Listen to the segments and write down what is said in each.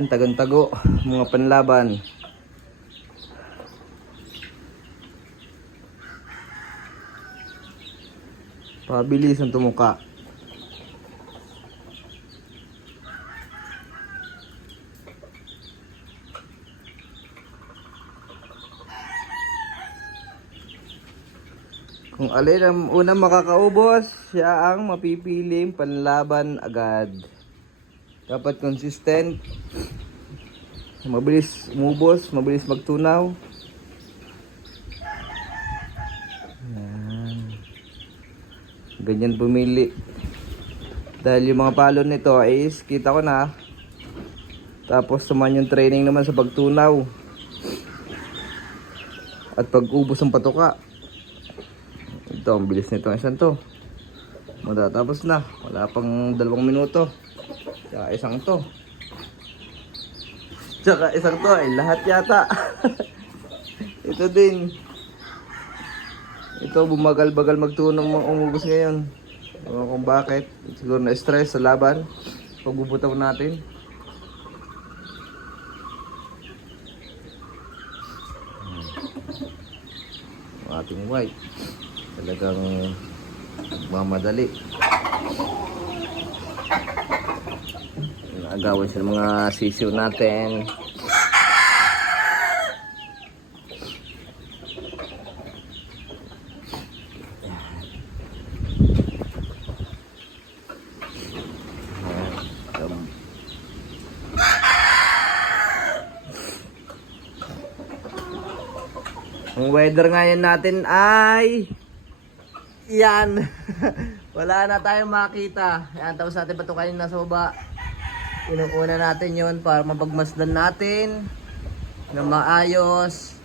Yan, tagang-tago, mga panlaban. Pabilis ang tumuka. Kung alin ang unang makakaubos, siya ang mapipiling panlaban agad. Dapat consistent, mabilis umubos, mabilis magtunaw. Yan. Ganyan pumili. Dahil yung mga palo nito is kita ko na. Tapos naman yung training naman sa pagtunaw. At pag-ubos ng patuka. Ito, ang bilis nito. Isang to. Matatapos na. Wala pang 2 minuto. Tsaka isang to. Tsaka isang to. Ay lahat yata. Ito din. Ito, bumagal-bagal magtunong umubos ngayon. Ewan kung bakit. Siguro na-stress sa laban. Pagbubutaw natin. Ang ating white. Talagang mamadali. Nagawan sa mga sisiw natin. Ang weather ngayon natin ay yan. Wala na tayong makita. Yan, tapos natin patukayin na sa baba. Inuuna natin yon para mapagmasdan natin na maayos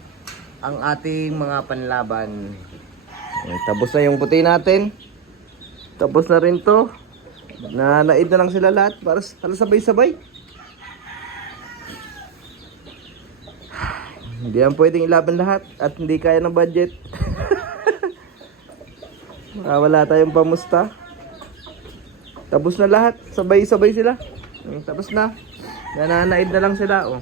ang ating mga panlaban. Tapos na yung puti natin. Tapos na rin to. Naid na lang sila lahat para sabay-sabay. Hindi yan pwedeng ilaban lahat at hindi kaya ng budget. Wala tayong pamusta. Tapos na lahat, sabay-sabay sila. Tapos na. Nananaid na lang sila, oh.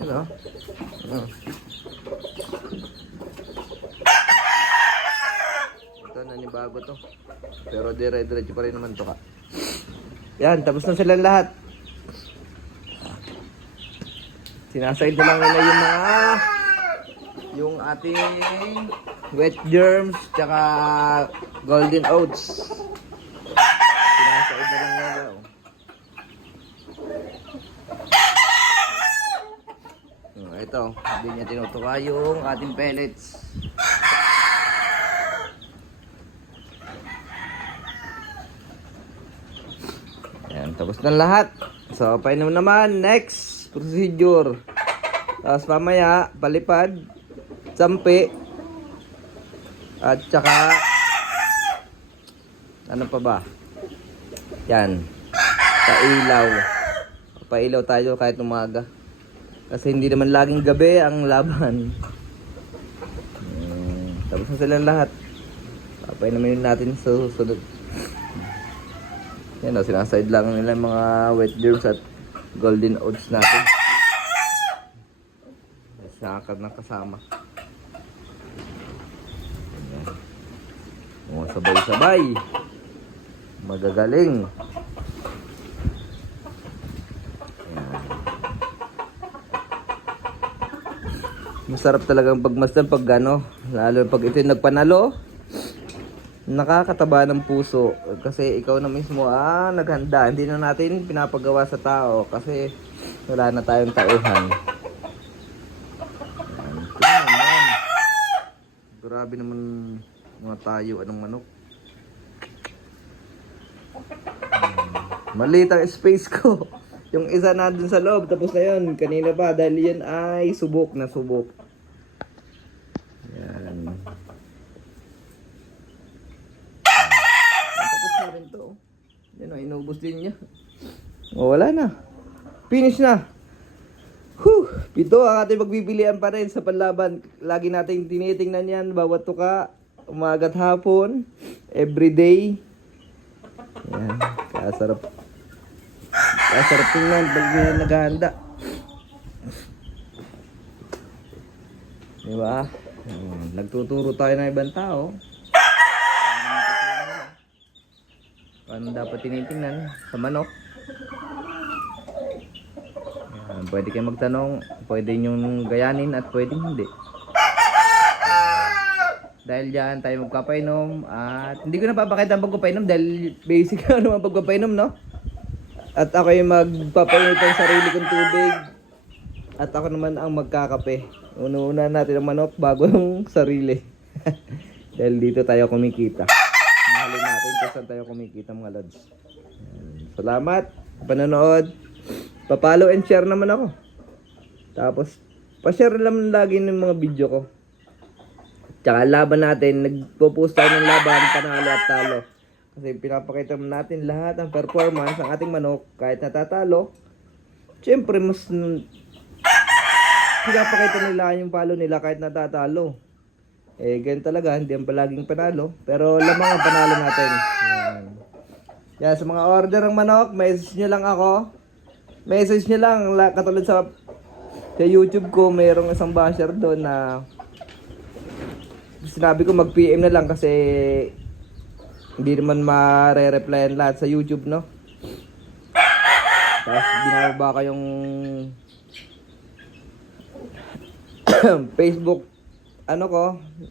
Hello. Ito nanibago to. Pero dire-diretso pa rin naman to ka. Yan, tapos na silang lahat. Sinaside na lang nila yung ating wet germs tsaka golden oats. Sinaside na lang nila. Ito, hindi niya tinutuka yung ating pellets. Ayan, tapos na lahat. So, painom naman. Next procedure. Tapos mamaya, palipad, sampi, at saka, ano pa ba? Yan, pailaw. Pailaw tayo kahit umaga. Kasi hindi naman laging gabi ang laban. Tapos na silang lahat. Papainumin natin sa susunod. Yan o, sinaside lang nila yung mga wet germs at golden oats natin. Nakakad na kasama. Mga sabay-sabay. Magagaling. Ayan. Masarap talagang pagmasdan pag ano, lalo pag ito yung nagpanalo. Nakakataba ng puso kasi ikaw na mismo naghanda. Hindi na natin pinapagawa sa tao kasi wala na tayong tauhan. Grabe naman mga tayo, anong manok. Maliit ang space ko. Yung isa nandun sa loob, tapos na yun. Kanina pa, dahil yun ay subok na subok. Yan. Tapos na rin to. Yan o, inubos din niya. O, wala na. Finish na. Ito ang ating pagpipilian pa rin sa panlaban. Lagi nating tinitingnan yan. Bawat tuka, umagat hapon, everyday. Yan, kasarap. Sarap tingnan pag naghahanda. Diba? Nagtuturo tayo ng ibang tao. Paano dapat tinitingnan sa manok. Pwede kayo magtanong, pwede nyong gayanin at pwede hindi. Dahil dyan tayo magpapainom at hindi ko napapakita ang pagpapainom dahil basic na naman pagpapainom, no? At ako yung magpapainit ng sarili kong tubig at ako naman ang magkakape. Una natin ang manok bago yung sarili. Dahil dito tayo kumikita. Mahalin natin kung saan tayo kumikita mga lods. Salamat sa panonood. Pa-follow and share naman ako. Tapos pa-share naman lagi ng mga video ko. Tsaka laban natin, nagpo-post tayo ng laban, panalo at talo. Kasi pinapakita natin lahat ng performance ng ating manok kahit natatalo. Siyempre mas pinapakita nila yung palo nila kahit natatalo. Ganyan talaga, hindi ang palaging panalo. Pero lamang ang panalo natin. Yan, sa mga order ng manok, message nyo lang ako. Message nyo lang, katulad sa YouTube ko, mayroong isang basher doon na sinabi ko mag-PM na lang kasi hindi naman mare-replyan lahat sa YouTube, no? Tapos binababa ko yung Facebook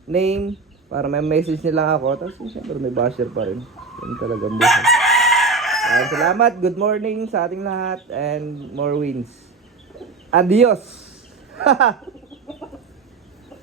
name para may message nila ako. Tapos siyempre may basher pa rin. Yan talagang buhay. Salamat, good morning sa ating lahat and more wins. Adios.